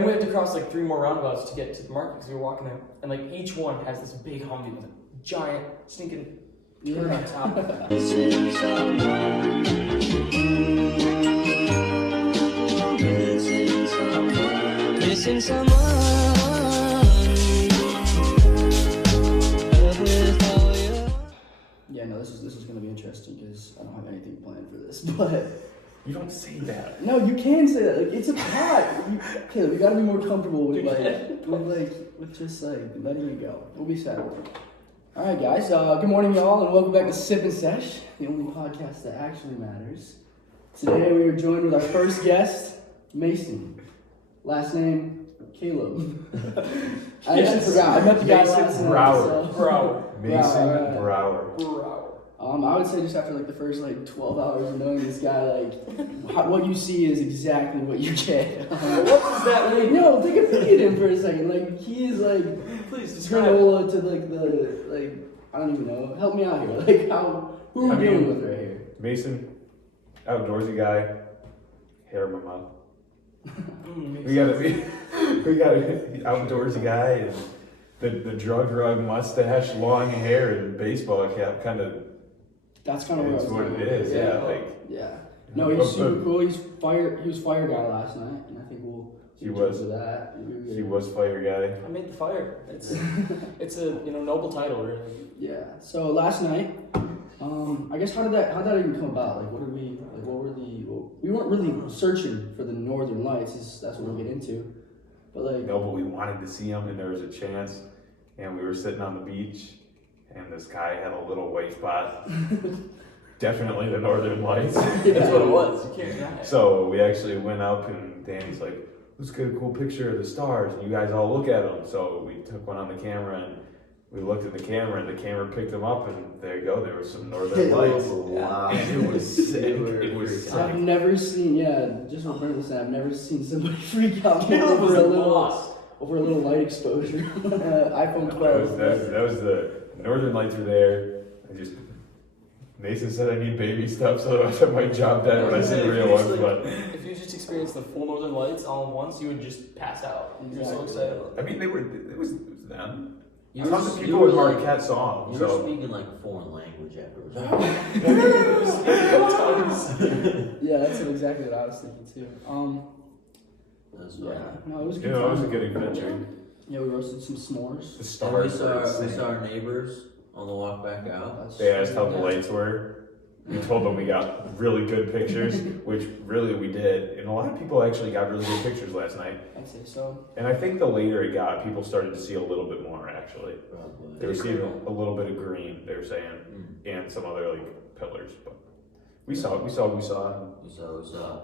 And we had to cross like 3 more roundabouts to get to the market because we were walking there. And like each one has this big Humvee with a giant stinking turret on top. Missing someone. Missing someone. Yeah, no, this is gonna be interesting because I don't have anything planned for this, but You don't say that. no, you can say that. Like, it's a pot. Caleb, you gotta be more comfortable with with just like letting it go. We'll be sad. All right, guys. Good morning, y'all, and welcome back to SIPPIN SESH, the only podcast that actually matters. Today we are joined with our first guest, Mason. Last name, Caleb. I actually forgot. I met the guy last night. Brower. Mason Brower. I would say just after like the first like 12 hours of knowing this guy, like what you see is exactly what you get. What does that mean? No, take a peek at him for a second. Like he is like Please describe. granola to like the like I don't even know. Help me out here. Like who are we dealing with right here? Mason, outdoorsy guy, hair in my mouth. We got an outdoorsy guy and the drug mustache, long hair, and baseball cap. Kind of. That's kind of what I was what thinking. it is. Yeah, Yeah. No, he's super cool. He was fire guy last night, and I think we'll. He was. That. He was fire guy. I made the fire. It's a noble title, really. Yeah. So last night, I guess how did that even come about? Like, what we weren't really searching for the Northern Lights. That's what we'll get into. But like. No, but we wanted to see him, and there was a chance, and we were sitting on the beach, and this guy had a little white spot. Definitely the Northern Lights. That's what it was. You can't deny it. So we actually went up, and Danny's like, let's get a cool picture of the stars, and you guys all look at them. So we took one on the camera, and we looked at the camera, and the camera picked them up, and there you go. There was some Northern Lights. Wow. And it was sick. It was So I've sick. never seen, just what Brandon said, I've never seen somebody freak out Caleb was over a little light exposure. iPhone 12. That was the Northern Lights were there. Mason said I need baby stuff, so I took my job done when I see the real ones. But if you just experienced the full Northern Lights all at once, you would just pass out. You're so excited. I mean, it was them. You Tons were- of you people were with like- Marquette songs. You were So speaking like a foreign language afterwards. Yeah, that's exactly what I was thinking too. That's Yeah, right. no, it was a you good know, it was a time. good adventure. Yeah, we roasted some s'mores. The And stars. were we insane. saw our neighbors on the walk back out. They asked how the lights were. We told them we got really good pictures, which really we did. And a lot of people actually got really good pictures last night. I'd say so. And I think the later it got, people started to see a little bit more actually. Probably. They were seeing a little bit of green, they were saying, and some other like pillars. But we saw it. So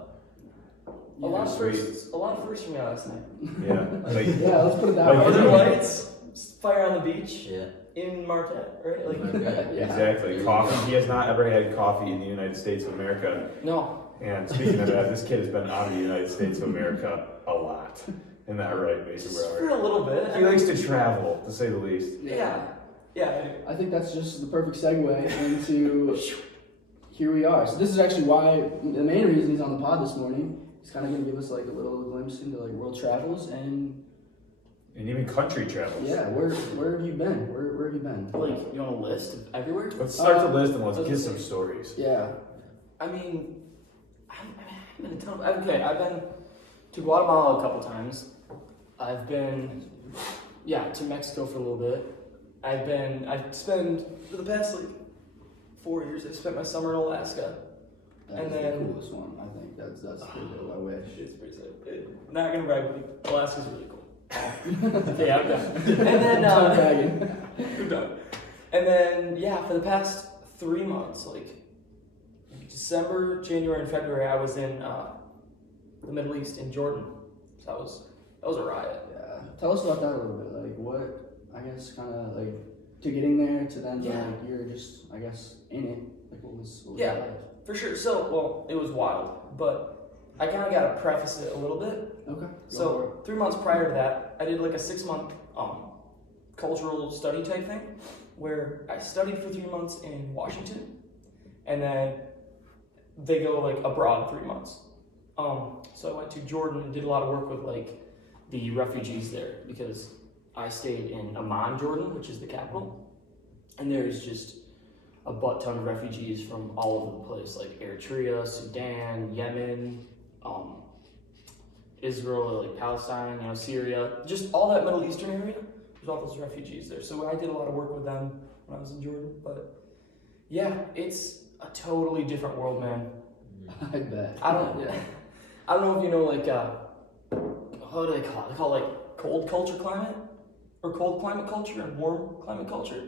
A lot of firsts for me last night. Yeah. Like, Yeah, let's put it that Like, way. Northern Lights, fire on the beach yeah. in Marquette, right? Like, Okay. Yeah. exactly. Coffee. He has not ever had coffee in the United States of America. no. And speaking of that, this kid has been out of the United States of America a lot. Isn't that right, Mason Just for Brower? a little bit. He likes to travel, to say the least. Yeah. Yeah, I do. I think that's just the perfect segue into here we are. So this is actually why the main reason he's on the pod this morning. He's kind of going to give us like a little glimpse into like world travels and And even country travels. yeah, where have you been? Where have you been? Like, you want a list of everywhere? Let's start the list and let's get some stories. Yeah. I mean, I've been a ton of, okay, I've been to Guatemala a couple times. I've been, to Mexico for a little bit. I've spent, for the past like 4 years, I've spent my summer in Alaska. That's And the then- coolest one. I think that's pretty cool. I wish. It's pretty sick. I'm not gonna brag, but Alaska's really cool. Yeah, I'm done. And then, Tongue bragging. I'm done. And then, for the past 3 months, like December, January, and February, I was in the Middle East in Jordan. So that was a riot. Yeah. Tell us about that a little bit. Like what I guess kind of like to getting there to then like you're just I guess in it. Like what was Yeah. that like? For sure. So, it was wild, but I kind of got to preface it a little bit. Okay. So 3 months prior to that, I did like a 6-month cultural study type thing, where I studied for 3 months in Washington, and then they go like abroad 3 months. So I went to Jordan and did a lot of work with like the refugees there because I stayed in Amman, Jordan, which is the capital, and there's just a butt ton of refugees from all over the place, like Eritrea, Sudan, Yemen, Israel, like Palestine, Syria, just all that Middle Eastern area. There's all those refugees there. So I did a lot of work with them when I was in Jordan. But yeah, it's a totally different world, man. I bet. I don't know if you know, like, what do they call it? They call it like cold culture climate, or cold climate culture and warm climate culture.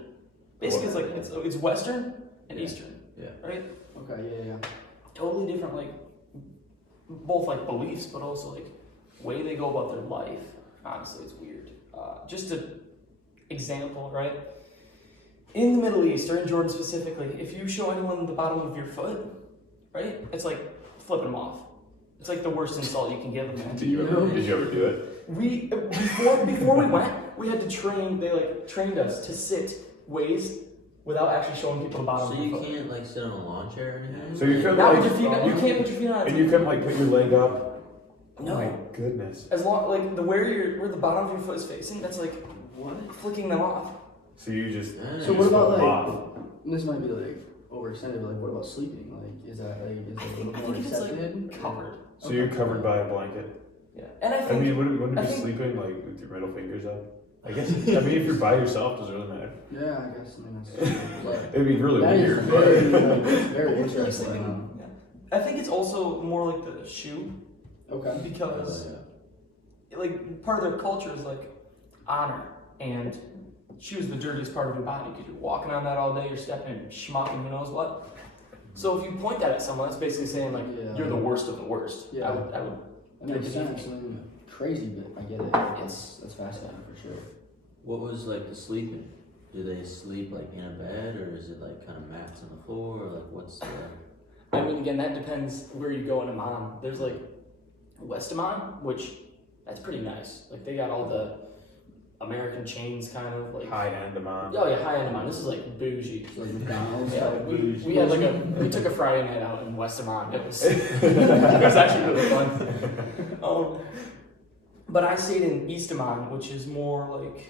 Basically, it's like it's Western and Eastern. Yeah. Right. Okay. Yeah. Totally different, like both like beliefs, but also like way they go about their life. Honestly, it's weird. Just an example, right? In the Middle East, or in Jordan specifically, if you show anyone the bottom of your foot, right, it's like flipping them off. It's like the worst insult you can give them. Man. Did you ever do it? We before we went, we had to train. They like trained us to sit ways without actually showing people the bottom. So of you your foot. can't like sit on a lawn chair or anything? So you couldn't Not like, with your feet. You can't put your feet on it. and you couldn't like put your leg up. No. Oh my goodness. As long like where the bottom of your foot is facing, that's like flicking them off. So you just. So you what just about flip like? off. This might be like overextended, but like, what about sleeping? Like, is that like a little I more think it's accepted? like covered. So you're covered by a blanket. Yeah, and I I think mean, wouldn't I you be think- sleeping like with your middle fingers up? I guess. I mean, if you're by yourself, does it really matter? Yeah, I guess. I mean, that's. But It'd be really that is weird. very, But like, very It's really interesting. sleeping. Yeah. I think it's also more like the shoe Okay. because Oh, like part of their culture is like honor, and shoes the dirtiest part of your body because you're walking on that all day. You're stepping and schmucking who knows what. So if you point that at someone, that's basically saying like Yeah. you're the worst of the worst. Yeah. I would That makes sense. I mean, crazy, but I get it. That's fascinating for sure. What was like the sleeping? Do they sleep like in a bed, or is it like kind of mats on the floor, or like what's the? I mean, again, that depends where you go in Amman. There's like West Amman, which that's pretty nice. Like they got all the American chains, kind of like. high end amount. Oh yeah, high end Amman. This is like bougie. It's like McDonald's. Yeah, type we bougie. had like we took a Friday night out in West Amman. It was it was actually really fun. But I stayed in East Amman, which is more like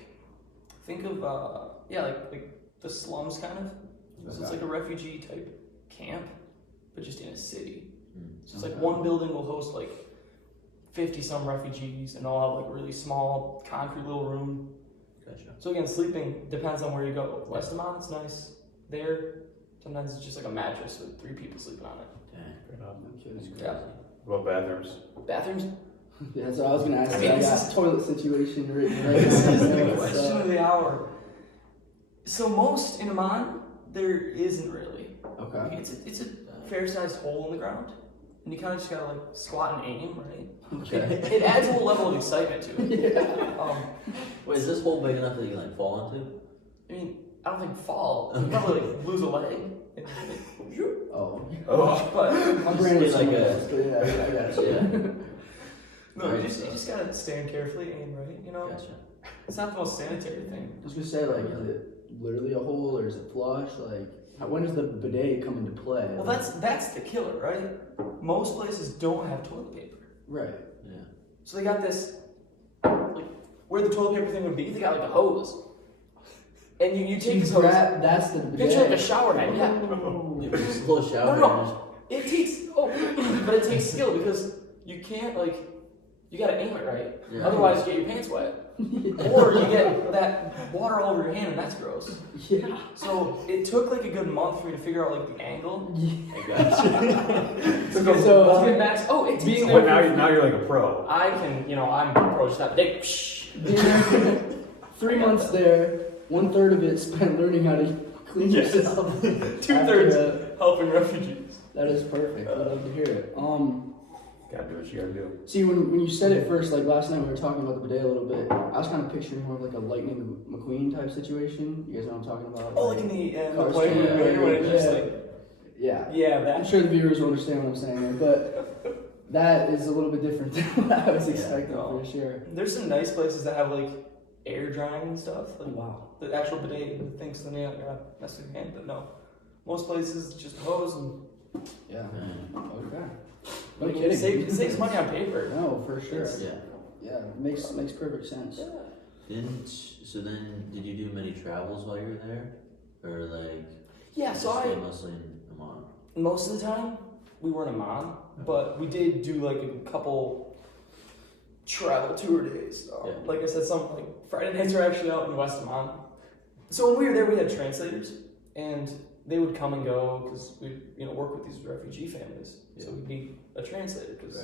think of like the slums kind of. So it's like a refugee type camp, but just in a city. So it's like one building will host like 50 some refugees, and all have like really small concrete little room. Gotcha. So again, sleeping depends on where you go. West Amman, it's nice. There, sometimes it's just like a mattress with 3 people sleeping on it. Dang. Fair enough. I'm kidding. That's crazy. Yeah. What about bathrooms? Bathrooms. Yeah, that's what I was gonna ask. I I, mean, this got toilet situation written right This now. is the So, question of the hour. So most in Amman, there isn't really. Okay. It's a fair-sized hole in the ground, and you kind of just gotta like squat and aim, right? Okay. It adds a whole level of excitement to it. Yeah. Wait, is this hole big enough that you can like fall into? I mean, I don't think fall. You probably like lose a leg. Oh. But My brain was Like somewhere a- else, but yeah, I got you. Yeah. no, you just gotta stand carefully, aim right. You know, Gotcha. it's not the most sanitary thing. I was gonna say, like, is it literally a hole or is it flush? Like, when does the bidet come into play? Well, that's the killer, right? Most places don't have toilet paper, right. Yeah. so they got this like where the toilet paper thing would be. They got like a hose, and you take this hose. That's the bidet. Picture like a shower head, yeah. You just close shower. No. It takes but it takes skill because you can't you gotta aim it right. Yeah. Otherwise, you get your pants wet, or you get that water all over your hand, and that's gross. Yeah. So it took like a good month for me to figure out like the angle. I gotcha. To go So, to get back. Oh, it takes. But now you're like a pro. I can, I'm pro. Just that big. 3 months there, 1/3 of it spent learning how to clean Yes. yourself. 2/3 After, helping refugees. that is perfect. I'd love to hear it. Gotta do what you gotta do. See, when you said it first, like last night we were talking about the bidet a little bit, I was kind of picturing more of like a Lightning McQueen type situation. You guys know what I'm talking about? Oh, like in the Cars plane train, movie when it's just yeah. like Yeah. I'm that. sure the viewers will understand what I'm saying there, but that is a little bit different than what I was expecting no. for sure. There's some nice places that have like air drying and stuff. Oh, Like wow. the actual bidet and the things, then you're not messing with your hand. But no, most places just a hose and Yeah. Man. Okay. No like, kidding. it saves money on paper. No, for sure. It's- Yeah. Yeah, it makes perfect sense. Yeah. So then, did you do many travels while you were there, or like? Yeah, did so you stay I mostly in Amman. most of the time we were in Amman, but we did do like a couple travel tour days. Yeah. Like I said, some like Friday nights are actually out in West Amman. So when we were there, we had translators, and they would come and go because we work with these refugee families. Yeah. So we'd need a translator because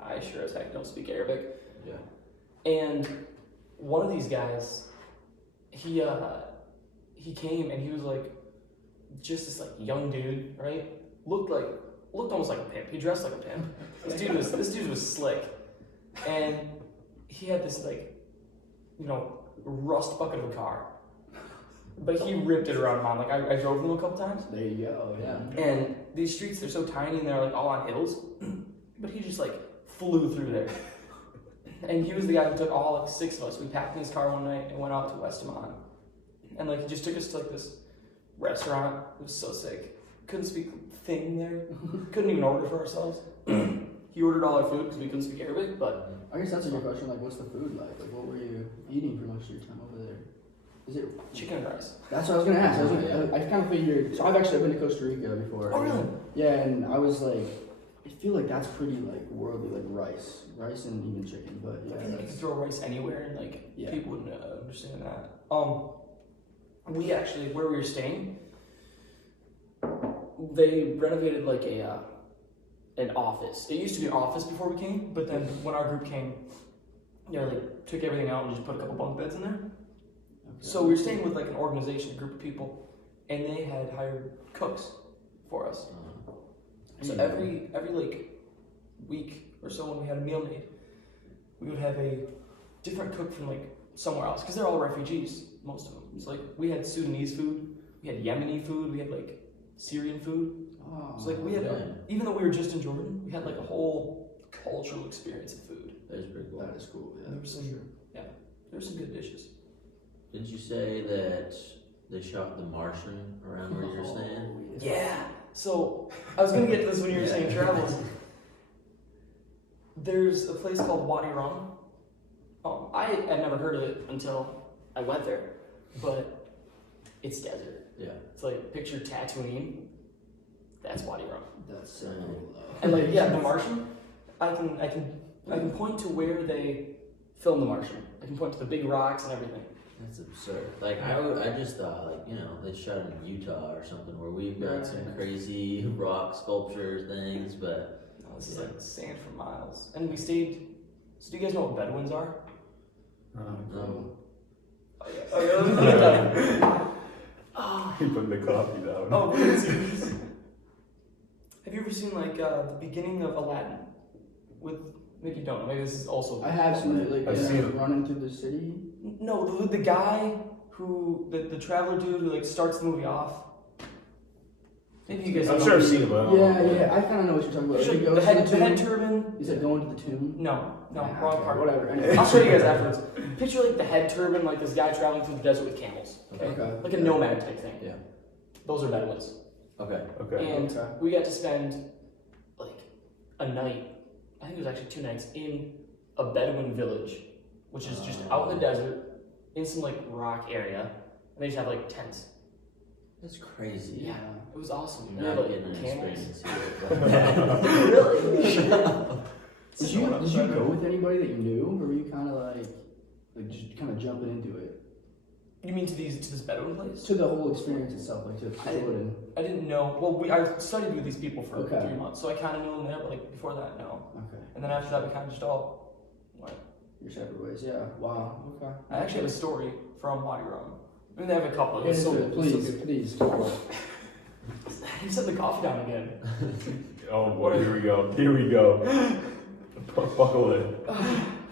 Right. I sure as heck don't speak Arabic. Yeah. And one of these guys, he came and he was like just this like young dude, right? Looked almost like a pimp. He dressed like a pimp. This dude was slick, and he had this like rust bucket of a car, but he ripped it around mine. Like I drove them a couple times, There you go. Yeah. and these streets, they're so tiny and they're like all on hills, but he just like flew through there. And he was the guy who took all like 6 of us. We packed in his car one night and went out to West Amman. And like he just took us to like this restaurant. It was so sick. Couldn't speak a thing there. Couldn't even order for ourselves. He ordered all our food because we couldn't speak Arabic, but I guess that's a good question. Like, what's the food like? Like, what were you eating for most of your time over there? Is it chicken and rice. That's what I was gonna ask. I kind of figured. So I've actually been to Costa Rica before. Oh really? Yeah, and I was like, I feel like that's pretty like worldly, like rice and even chicken. But yeah, I feel like you could throw rice anywhere and like Yeah. people wouldn't understand that. We actually, where we were staying, they renovated like an office. It used to be an office before we came, but then when our group came, they like took everything out and just put a couple bunk beds in there. So we were staying with like an organization, a group of people, and they had hired cooks for us. So every like week or so when we had a meal made, we would have a different cook from like somewhere else because they're all refugees, most of them. It's like we had Sudanese food, we had Yemeni food, we had like Syrian food. Oh, So like we had, even though we were just in Jordan, we had like a whole cultural experience of food. That is pretty cool. that is cool. Yeah, There was some, there were some good dishes. Didn't you say that they shot The Martian around where you're staying? Oh, Yeah. So I was gonna get to this when you were saying travels. There's a place called Wadi Rum. I had never heard of it until I went there, but it's desert. Yeah. It's like picture Tatooine. That's Wadi Rum. That's so cool. And like The Martian. I can point to where they filmed The Martian. I can point to the big rocks and everything. That's absurd. Like I just thought like they shot it in Utah or something where we've got some crazy rock sculpture things, but No, this is like sand for miles. And we stayed. So do you guys know what Bedouins are? no. Oh yeah. Oh yeah. Let me put it down. He put the coffee down. Oh, really? Serious? Have you ever seen like the beginning of Aladdin? With maybe you don't know. Maybe this is also. I have seen it, like I've seen it. running through the city. No, the guy who the traveler dude who like starts the movie off. Maybe you guys. I'm don't sure know. I've seen it, but I don't know. Yeah, I kind of know what you're talking about. Picture, He like, goes the to head, the the head tomb. turban. Is it going to the tomb? No, Yeah, wrong okay, part. Whatever. Anyway. I'll show you guys afterwards. Picture like the head turban, like this guy traveling through the desert with camels. Okay. Like a nomad type thing. Yeah. Those are Bedouins. Okay. Okay. And Okay. we got to spend like a night, I think it was actually 2 nights, in a Bedouin village, which is just out in the desert, in some like rock area, and they just have like tents. That's crazy. Yeah, it was awesome. You're They had, not like, getting an camels. experience here. Really? Did you go with anybody that you knew, or were you kind of like just kind of jumping into it? You mean to this Bedouin place? To the whole experience itself, like to Jordan. I didn't know. Well, I studied with these people for Okay. 3 months, so I kind of knew them there. But like before that, no. Okay. And then after that, we kind of just all went. Your separate ways. Yeah. Wow. Okay. I actually have a story from Wadi Rum. I mean, they have a couple. It was Please, so good. It was so good. please. You set the coffee down again. Oh boy, here we go. Here we go. Buckle in.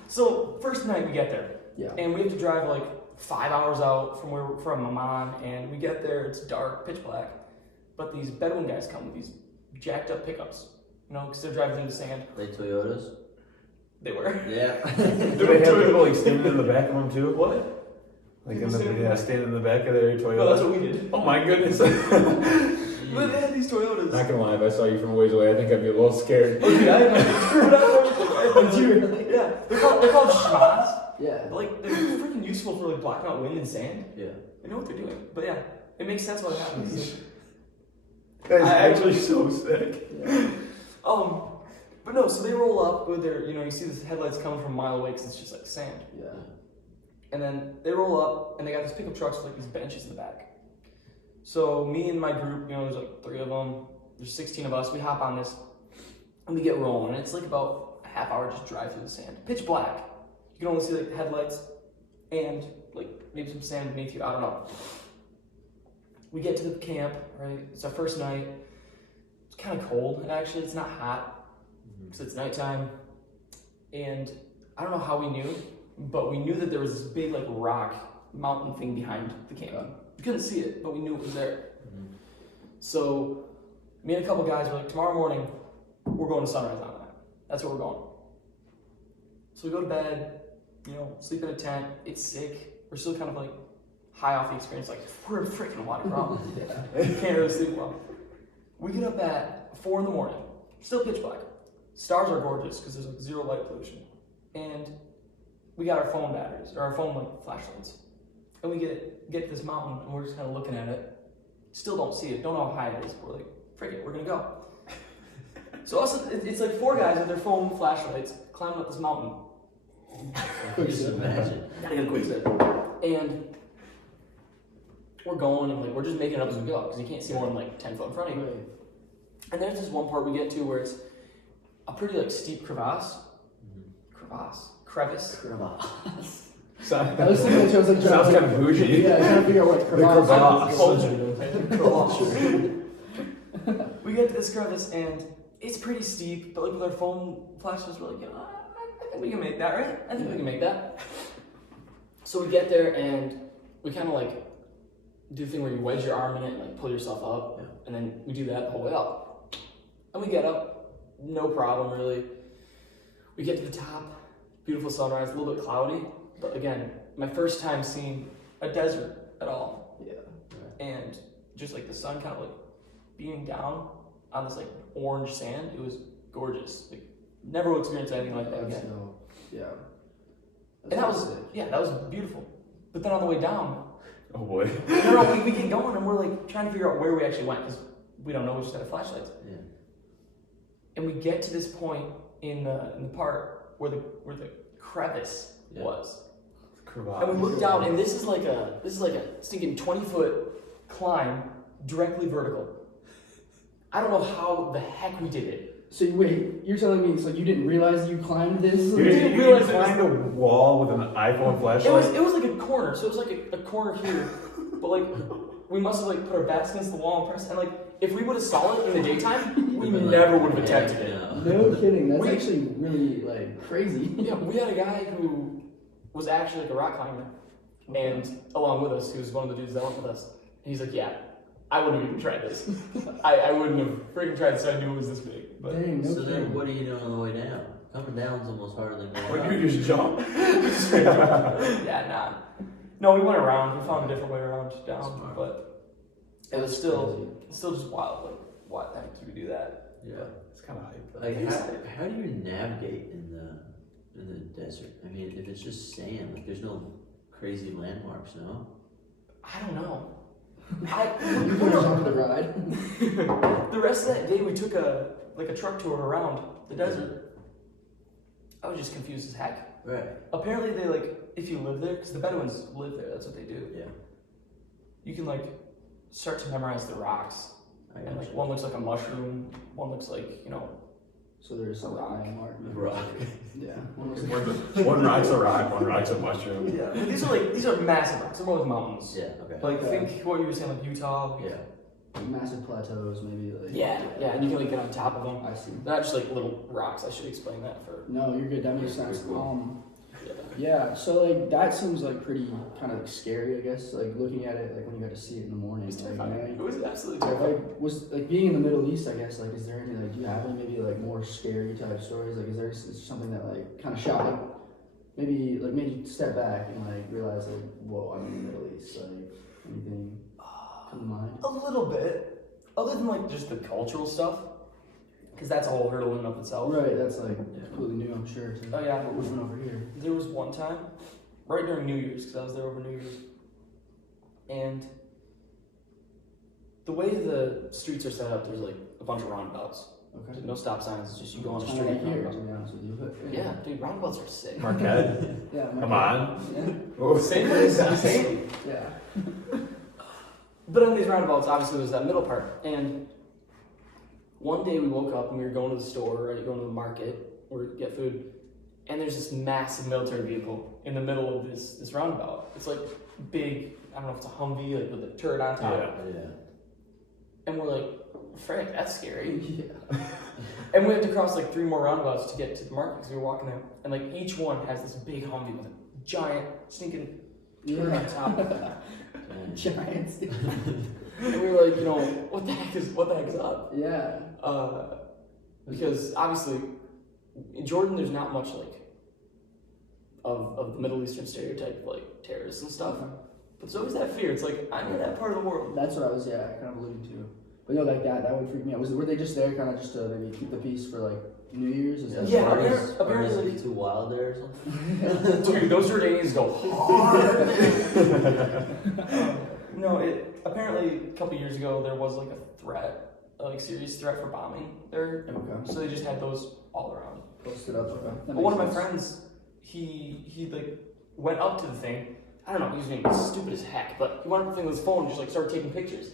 So first night we get there, Yeah. and we have to drive like 5 hours out from Amman, and we get there. It's dark, pitch black, but these Bedouin guys come with these jacked up pickups, because they're driving through the sand. They Toyotas? They were. Yeah. Do they have people like standing in the back of them too? What? Like People standing in the back of their Toyota. No, that's what we did. Oh my goodness. But they had these Toyotas. Not gonna lie, if I saw you from a ways away, I think I'd be a little scared. Okay, I had my screwed up. Yeah, they're called schmas. Yeah. But like they're freaking useful for like blocking out wind and sand. Yeah. They know what they're doing. But yeah, it makes sense what happens. That is actually so sick. Yeah. But no, so they roll up with their, you see the headlights coming from a mile away because it's just like sand. Yeah. And then they roll up and they got these pickup trucks with like these benches in the back. So me and my group, there's like 3 of them. There's 16 of us. We hop on this and we get rolling. And it's like about a half hour just drive through the sand. Pitch black. You can only see like the headlights and like maybe some sand beneath you. I don't know. We get to the camp, right? It's our first night. It's kind of cold, actually. It's not hot because it's nighttime. And I don't know how we knew, but we knew that there was this big like rock mountain thing behind the camp. We couldn't see it, but we knew it was there. So me and a couple guys were like, tomorrow morning, we're going to sunrise on that. That's where we're going. So we go to bed, sleep in a tent. It's sick. We're still kind of like high off the experience, like we're in freaking water problems. Can't really sleep well. We get up at 4 in the morning, still pitch black. Stars are gorgeous because there's like 0 light pollution. And we got our phone batteries, or our phone like flashlights. And we get to this mountain and we're just kind of looking at it. Still don't see it, don't know how high it is. We're like, frick it, we're gonna go. So also, it's like 4 guys with their phone flashlights climbing up this mountain. Just imagine. Gotta get a quick sip. And we're going and like we're just making it up as we go because you can't see more than like 10 foot in front of you. Right. And there's this one part we get to where it's a pretty like steep crevice. Crevice. I was thinking that was like Sounds kind of bougie. Yeah, trying to figure out what crevasse. Culture. We get to this crevice and it's pretty steep, but like with our phone flashes, we're like, I think we can make that, right? I think we can make that. So we get there and we kind of like do the thing where you wedge your arm in it and like pull yourself up, and then we do that the whole way up. And we get up, no problem really. We get to the top, beautiful sunrise, a little bit cloudy, but again, my first time seeing a desert at all. Yeah. And just like the sun kind of like beaming down on this like orange sand, it was gorgeous. Like never will experience anything like that again. Yeah. And that was that was beautiful. But then on the way down, Oh boy. we get going and we're like trying to figure out where we actually went because we don't know. We just had flashlights. Yeah. And we get to this point in the part where the crevice was. Crevasse. And we look down, and this is like a stinking 20-foot climb directly vertical. I don't know how the heck we did it. So wait, you're telling me it's like you didn't realize you climbed this? You didn't realize it find a wall with an iPhone flashlight? It was like a corner, so it was like a corner here, but like we must have like put our backs against the wall and pressed, and like if we would have saw it in the daytime, we never would have attempted it. No kidding, that's actually really like crazy. Yeah, we had a guy who was actually like a rock climber, and along with us, he was one of the dudes that went with us. And he's like, yeah, I wouldn't have even tried this. I wouldn't have freaking tried this. I knew it was this big. But Dang, no So kidding. then what are you doing on the way down? Coming down's almost harder than going When up. you just jump. yeah, nah. No, we went around. We found a different way around down, Smart. but it was still just wild. Like, what the heck do we do that? Yeah. It's kind of hype. Like how do you navigate in the desert? I mean, if it's just sand, like there's no crazy landmarks, no? I don't know. You were on the ride. The rest of that day, we took a truck tour around the desert. I was just confused as heck. Right. Apparently, they if you live there, because the Bedouins live there. That's what they do. Yeah. You can start to memorize the rocks, I and gotcha. one looks like a mushroom, one looks like So there's some rock. landmark. Rock. Yeah. One rock's a rock, one rock's a mushroom. Yeah, but these are massive rocks. They're both mountains. Yeah. Okay. Like think what you were saying, like Utah. Yeah. Massive plateaus, maybe. Yeah, and you can get on top of them. I see. They're not just little rocks. I should explain that for. No, you're good. That makes sense. Pretty cool. Yeah. Yeah, so that seems pretty kind of scary, I guess. Looking at it, when you got to see it in the morning. It was you know, terrifying. It was absolutely terrifying. was being in the Middle East, I guess. Is there any do you have any maybe more scary type stories? Is there something that kind of shocked? Maybe made you step back and realize whoa, I'm in the Middle East. Anything come to mind? A little bit, other than just the cultural stuff. because that's a whole hurdle in and of itself. Right, that's like completely new, I'm sure. To Oh yeah. what we went over here. There was one time, right during New Year's, because I was there over New Year's, and the way the streets are set up, there's like a bunch of roundabouts. Okay. No stop signs, it's just you go on a Kinda street. like here, to be honest with you. But, Yeah, dude, roundabouts are sick. Marquette. Yeah. Come on. Yeah. Oh, Same place, same. Yeah. But on these roundabouts, obviously, there's that middle part. And one day we woke up and we were going to the store, right, going to the market, or get food, and there's this massive military vehicle in the middle of this roundabout. It's like big, I don't know if it's a Humvee, like with a turret on top. Yeah. And we're like, frick, that's scary. Yeah. And we had to cross like 3 more roundabouts to get to the market because we were walking there. And like each one has this big Humvee with a giant stinking turret on top. Giants. And we were like, what the heck is up? Yeah. Because obviously in Jordan there's not much like of the Middle Eastern stereotype of like terrorists and stuff. But there's always that fear. It's like I'm in that part of the world. That's what I was, kind of alluding to. But no, like that would freak me out. Were they just there kind of just to maybe keep the peace for like New Year's? Is that Yeah, Parties apparently- get too wild there or something. Dude, those Jordanians go hard. No, apparently a couple years ago there was like a threat, like serious threat for bombing there. Okay. So they just had those all around. Posted up. Okay. That But makes one of my sense. friends, he like went up to the thing. I don't know, he was being stupid as heck, but he went up to the thing with his phone and just like started taking pictures.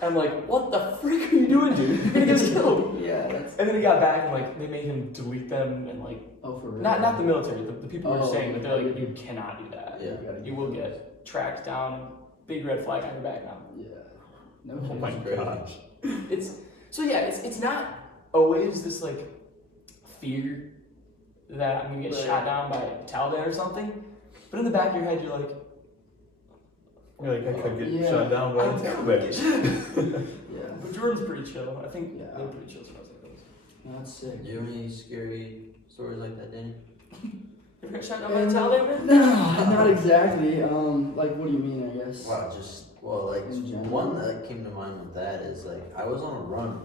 And I'm like, what the frick are you doing, dude? You're gonna get us killed. Yeah, that's. And then he got back and like they made him delete them and like Oh, for real? not the military, the people were Oh, saying that they're like, yeah. you cannot do that. Yeah. You will get tracked down, big red flag on your back now. Yeah. No Oh kidding. my gosh. It's not always this like fear that I'm gonna get shot down by Taliban or something, but in the back of your head you're like, You're like, I could get Yeah. shut down by I a could Taliban. Yeah. but Jordan's pretty chill. I think Yeah. they're pretty chill as far as that goes. No, that's sick. Do you have any scary stories like that, Danny? You ever got shot down by a Taliban? No, not exactly. Like, what do you mean? I guess. Like In general. one that came to mind with that is like I was on a run,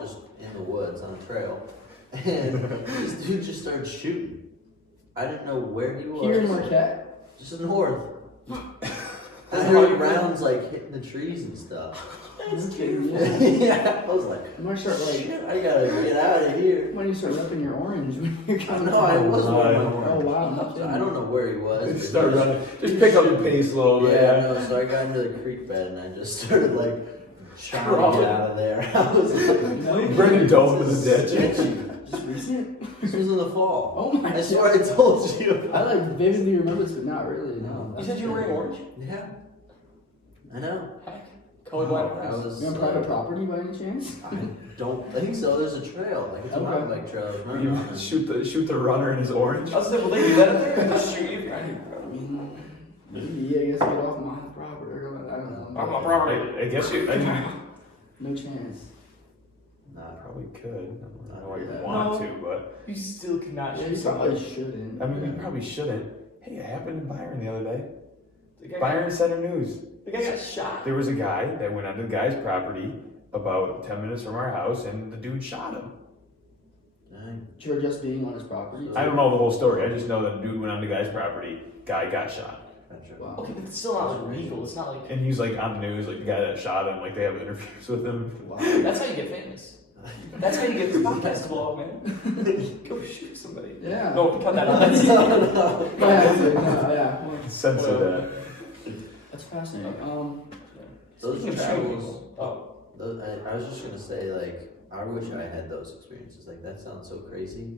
just in the woods on a trail, and this dude just started shooting. I didn't know where he was. Here in Marquette. Just north. I heard rounds like hitting the trees and stuff. That's cute. Yeah. Yeah, I was like, You might start like. shit, I gotta get out of here. When you start repping your orange when you're coming. No, I wasn't on my Oh horn. wow. Not I don't know where he was. Just but start he was- running. Just pick up your pace a little bit. Yeah, no, so I got into the creek bed and I just started like trying to get out of there. I was like, Bring a dome to the ditch. sketchy. Just recent. This was in the fall. Oh my I god. swear I told you. I like vividly remember this, but not really. No. You said you were wearing orange? Yeah, I know. Heck. Colorblind I orange. was. You on private property by any chance? I don't think so. There's a trail, like it's a Okay. mountain bike trail. I was running You on. shoot the runner in his orange. I was like, well, they do that up there and just shoot you if you're on your I property. mean, maybe I guess get off my property. I don't know. On my property. I guess you. I mean, No chance. Nah, probably could. I don't know why you Yeah. want No. to, but You still cannot Yeah, shoot you somebody. probably shouldn't. I mean, we probably shouldn't. Hey, it happened in Byron the other day. The guy Byron Center News. got shot. There was a guy that went onto the guy's property about 10 minutes from our house, and the dude shot him. dang. Sure, just being on his property. I don't know the whole story. I just know that the dude went on the guy's property. Guy got shot, Gotcha. Wow. Okay, but it's still not like legal. It's not like and he's like on the news, like the guy that shot him. Like they have interviews with him. Wow. that's how you get famous. That's how you get this podcast to blow up, man. Go shoot somebody. Yeah. No, cut that out. Yeah, it's like, no, yeah. Well, Censor that. that's fascinating. Those Speaking of shooting travels. people, oh, I was just gonna say, like, I wish I had those experiences. Like, that sounds so crazy.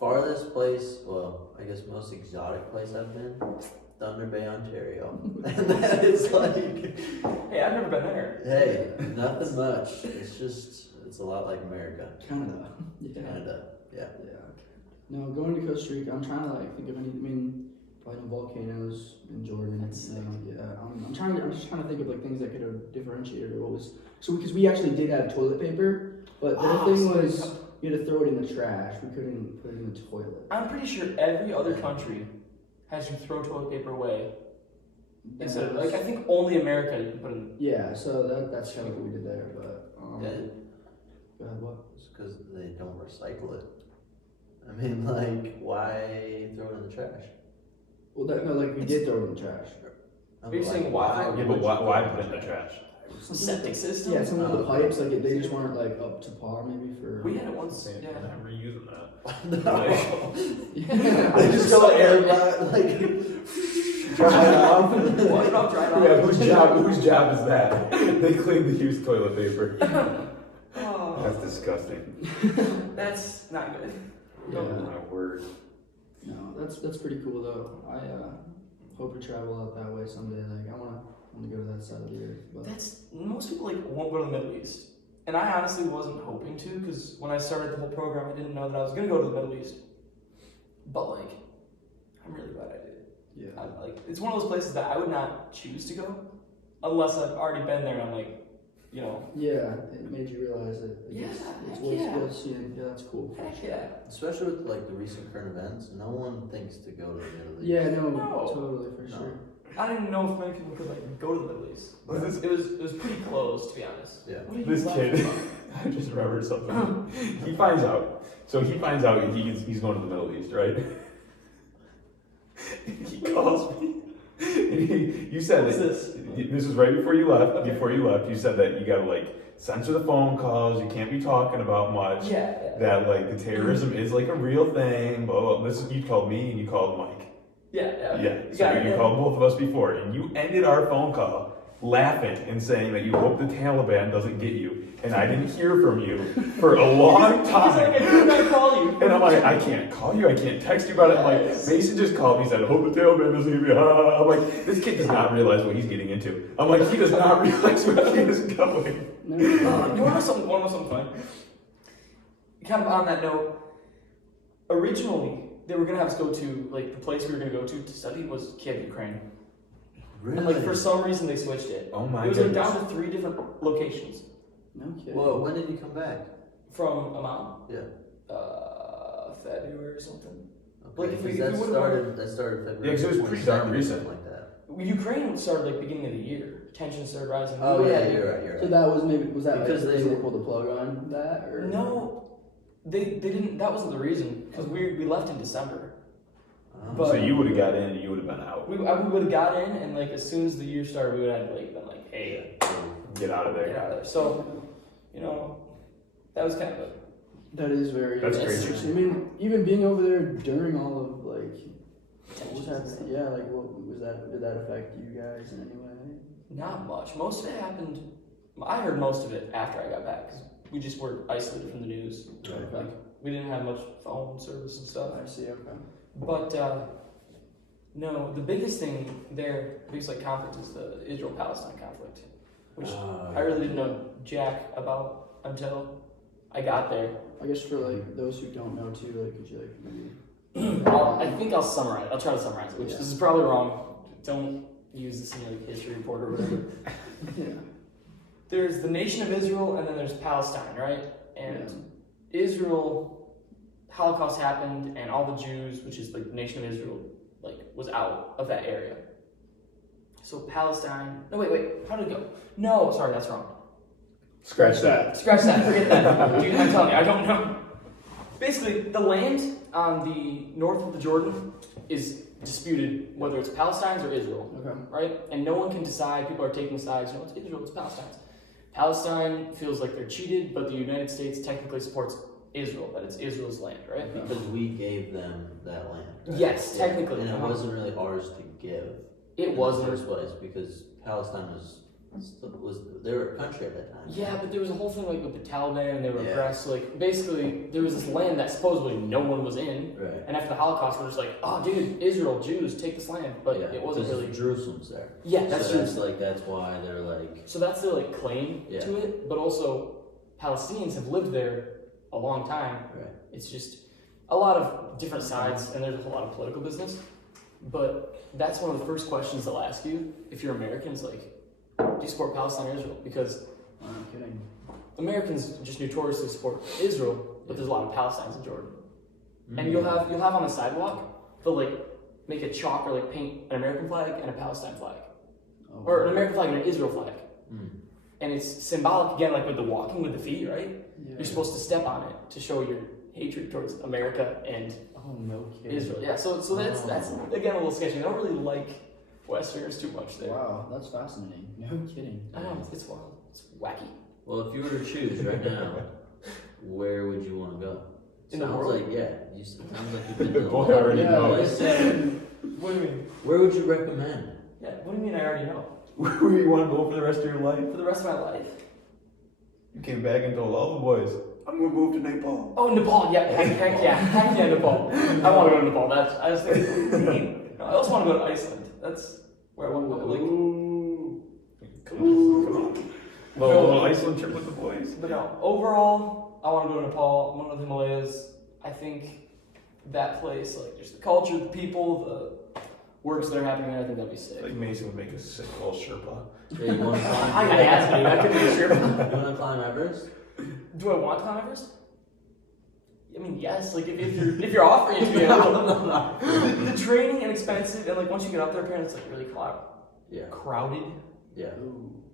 Farthest place, well, I guess most exotic place I've been, Thunder Bay, Ontario. And that is like, hey, I've never been there. hey, nothing much. It's a lot like America. Canada. Yeah. Canada, yeah. Yeah. No, going to Costa Rica. I'm trying to like think of any. I mean, probably no volcanoes in Jordan. That's sick. Yeah. I'm just trying to think of like things that could have differentiated or what was. So because we actually did have toilet paper, but the Oh, thing so was you had to throw it in the trash. We couldn't put it in the toilet. I'm pretty sure every other country has you throw toilet paper away. Instead of, like, I think only America you can put in. Yeah. So that's kind of what we did there, but. Yeah. Go ahead, what? It's because they don't recycle it. I mean, like, why throw it in the trash? Well, no, like we did throw it in the trash. Are you saying why? Yeah, but why put it in the trash? Septic system? Yeah, some of the pipes, like they just weren't like up to par, maybe for. We had it once. I'm Yeah. never using that. Yeah. They just go air like dry it off. Wash it off, dry it off. Yeah, whose job is that? They clean the used toilet paper. Oh, That's disgusting. that's not good. Yeah. My word. No, that's pretty cool though. I hope to travel out that way someday. Like I wanna go to that side of the earth. But That's most people like won't go to the Middle East, and I honestly wasn't hoping to because when I started the whole program, I didn't know that I was gonna go to the Middle East. But like, I'm really glad I did. yeah. Like, it's one of those places that I would not choose to go unless I've already been there and I'm like, you know, Yeah, it made you realize that. Yeah, it's heck worth yeah. seeing. Yeah, that's cool. heck yeah. Especially with like the recent current events, no one thinks to go to the Middle East. Yeah, no, No. totally for No. sure. I didn't know if many people could like go to the Middle East. It was pretty close to be honest. Yeah. What are you This laughing kid, about? I just remembered something. He finds out. So he finds out he's going to the Middle East, right? He calls me. You said What is that this? this was right before you left. Okay. Before you left, you said that you gotta like censor the phone calls. You can't be talking about much. Yeah. That like the terrorism is like a real thing. Blah, blah, blah. This is, you called me and you called Mike. Yeah. Yeah. So you called both of us before, and you ended our phone call laughing and saying that you hope the Taliban doesn't get you. And I didn't hear from you for a long He's like, I time. did not call you. And I'm like, I can't call you, I can't text you about it. I'm like, Yes. Mason just called me and said, I hope the Taliban doesn't get me. I'm like, this kid does not realize what he's getting into. I'm like, he does not realize where he is going. No, You want to know something funny? Kind of on that note, originally they were gonna have us go to like the place we were gonna go to study was Kiev, Ukraine, Really? and like for some reason they switched it. Oh my It was like goodness. down to 3 different locations no kidding. Well, when did you come back? from Amman. Yeah. February or something. Okay, Like, if we- 'cause if that we would've started February. Yeah, 'cause it was pretty darn 22nd or recent. something like that. Ukraine started like beginning of the year. Tensions started rising. Oh We yeah, had- you're right. So that was was that Because like, they- they pulled the plug on that or No, they didn't. That wasn't the reason because we left in December. But- So you would have got in and you would have been out. We would have got in and like as soon as the year started, we would have like been like, hey, Get out of get there. out of there. So, you know, that was kind of a that is very That's crazy. interesting. I mean, even being over there during all of like what was happening? Yeah, like what was that? Did that affect you guys in any way? not much. Most of it happened. I heard most of it after I got back because we just were isolated from the news. Okay. Like we didn't have much phone service and stuff. I see. Okay. But no, the biggest thing there, biggest like conflict is the Israel-Palestine conflict, which I really didn't know jack about until I got there. I guess for like those who don't know too, like could you like maybe I think I'll summarize. I'll try to summarize it, which Yeah. this is probably wrong. Don't use this in your like, history report or whatever. yeah. There's the nation of Israel, and then there's Palestine, right? And Israel, Holocaust happened, and all the Jews, which is like the nation of Israel, like was out of that area. So Palestine. No, wait. How did it go? No, sorry, that's wrong. Scratch that. Scratch that. Forget that. Dude, I'm telling you, I don't know. Basically, the land on the north of the Jordan is disputed whether it's Palestine's or Israel. Okay. Right? And no one can decide. People are taking sides. You know, it's Israel, it's Palestine's. Palestine feels like they're cheated, but the United States technically supports Israel, that it's Israel's land, right? Because we gave them that land. Right? Yes, Yeah. technically. And it wasn't really ours to give. It in wasn't. the first place because Palestine was they were a country at that time. Yeah, but there was a whole thing like with the Taliban, and they were Yeah. oppressed. Like basically, there was this land that supposedly no one was in, Right. and after the Holocaust, we're just like, oh, dude, Israel, Jews, take this land, but Yeah, it wasn't 'cause really. Jerusalem's there. Yeah, that's so true. that's why they're like So that's their like claim Yeah. to it, but also Palestinians have lived there a long time. right. It's just a lot of different sides, and there's a whole lot of political business. But that's one of the first questions they'll ask you if you're Americans, like, do you support Palestine or Israel? Because I'm kidding. Americans just notoriously support Israel, but there's a lot of Palestinians in Jordan. And you'll have on the sidewalk, they'll like make a chalk or like paint an American flag and a Palestine flag, Oh, or an American flag and an Israel flag. Mm. and it's symbolic again, like with the walking with the feet, right? Yeah. You're supposed to step on it to show your hatred towards America and Oh no kidding. Israel. Yeah, so that's again a little sketchy. I don't really like Westerners too much there. Wow, that's fascinating. No kidding. I know it's wild. It's wacky. Well, if you were to choose right now, where would you want to go? In the Sounds world? like sounds like you've been to the Boy, I already Yeah, know. it's- What do you mean? Where would you recommend? Yeah, what do you mean? I already know. Where you want to go for the rest of your life? For the rest of my life. You came back and told all the boys, I'm gonna move to Nepal. Oh, Nepal. Yeah, heck yeah, Nepal. I want to go to Nepal. I was thinking. I also want to go to Iceland. That's where I want to go. Like, Come on. Little Iceland trip with the boys. but no, overall, I want to go to Nepal. I want to go to the Himalayas. I think that place, like, just the culture, the people, the works that are happening there, I think that'd be sick. Like Mason would make a sick little Sherpa. Yeah, you want to climb? I gotta ask you. I could be sure. You want to climb Everest? Do I want to climb Everest? I mean, yes. Like, if you're offering it to me, the training and expensive, and like once you get up there, apparently it's like really Yeah. crowded. Yeah.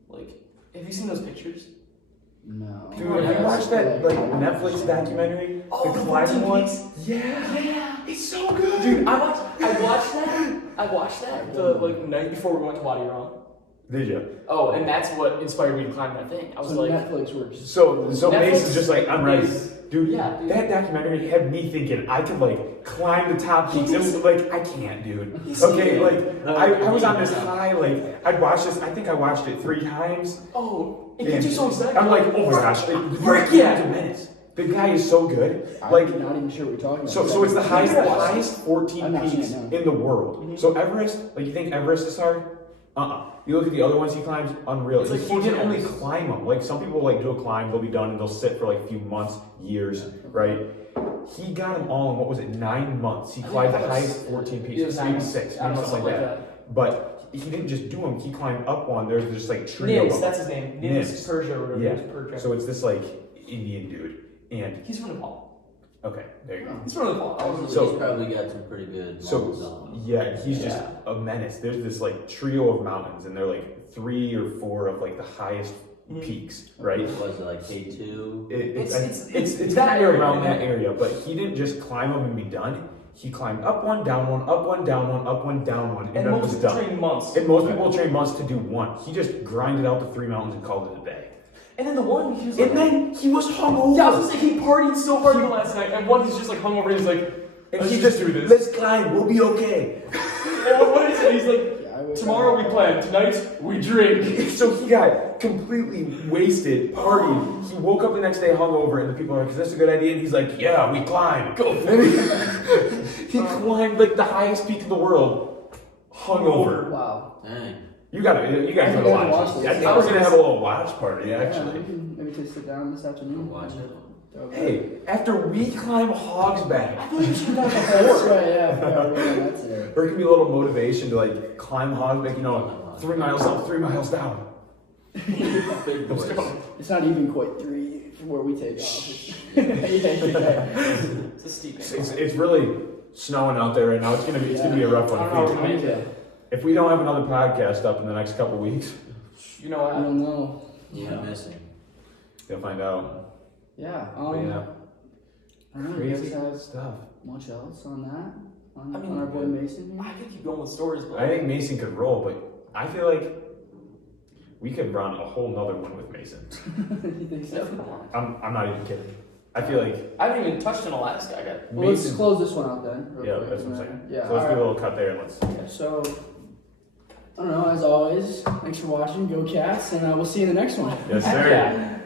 Like, have you seen those pictures? No. Dude, have you watched that like Netflix documentary? Oh, the the climbing 14 one? peaks? Yeah, it's so good. Dude, I watched that the like night before we went to Wadi Rum. Did you? Oh, and that's what inspired me to climb that thing. I was So like, Netflix works. So Netflix Mason's just like, I'm ready. is- Dude, yeah, dude. that documentary had me thinking I could like climb the top peaks. It was like, I can't, dude. He's Okay, so like I was on this high, like I'd watch this, I think I watched it 3 times. oh, it and gets you so excited. I'm like, oh my gosh, Frick yeah. yeah. Minutes. The guy is so good. I'm Like not even sure what you're talking about. so it's the highest I'm 14 not seeing peaks it now. in the world. So Everest, like you think Everest is hard? You look at the other ones he climbs, unreal. It's like He 14 didn't only hours. climb them. Like some people like do a climb, they'll be done and they'll sit for like a few months, years, right? He got them all in what was it, 9 months. He I think climbed the that was- highest 14 it peaks, was maybe 9 6, I don't maybe know, something like that. But he didn't just do them. He climbed up one. There's just like trio Nims, of that's them. his name. Nims. Nims, Persia or whatever. Yeah. Nims, Persia. So it's this like Indian dude, and He's from Nepal. okay, there you go. He's from Nepal. He's probably got some pretty good mountains So on him. yeah, he's just Yeah. a menace. There's this like trio of mountains, and they're like 3 or 4 of like the highest peaks, right? Was it like K2? It's that kind of area, around man. that area, but he didn't just climb them and be done. He climbed up one, down one, up one, down one, up one, down one, and And then most was people done. train months. And most people train months to do one. He just grinded out the 3 mountains and called it a day. And then the one, he was like, And then he was hungover. yeah, I was gonna say, he partied so hard the last night, and one, he's just like hungover, and he's like, and let's he just just do this. Let's climb. We'll be okay. And what is it? He's like, Yeah, I would- tomorrow we plan, tonight we drink. So he got completely wasted, partied. He woke up the next day hungover, and the people are like, "Is this a good idea?" And he's like, "Yeah, we climb." Go. He climbed like the highest peak in the world, hungover. Wow. Dang. You gotta I gotta gotta watch. watch this. I think we're gonna have a little watch party Yeah, actually. we can maybe just sit down this afternoon. Watch it. Okay. Hey, after we climb Hog's Back, I feel like you should have done it That's before. right, yeah, that's it. there can be a little motivation to like climb Hog's Back. You know, 3 miles up, 3 miles down. Big boys. It's not even quite 3 from where we take off. Yeah. It's a steep It's really snowing out there right now. It's gonna be a rough I don't know one. what to make it. If we don't have another podcast up in the next couple weeks, You know I what? don't know. Yeah, missing. you'll find out. Yeah. But yeah, I don't know. You crazy guys have stuff. much else on that? On, I mean, on our boy Mason here? I could keep going with stories, but I think Mason could roll, but I feel like we could run a whole nother one with Mason. You think so? definitely. I'm not even kidding. I feel like I haven't even touched on Alaska. I got. Well, let's Mason. close this one out then. real Yeah, quick, that's what I'm and saying. then- Yeah. So let's do a alright. little cut there and let's. So, I don't know, as always, thanks for watching. Go Cats, and we'll see you in the next one. Yes, Heck sir. yeah.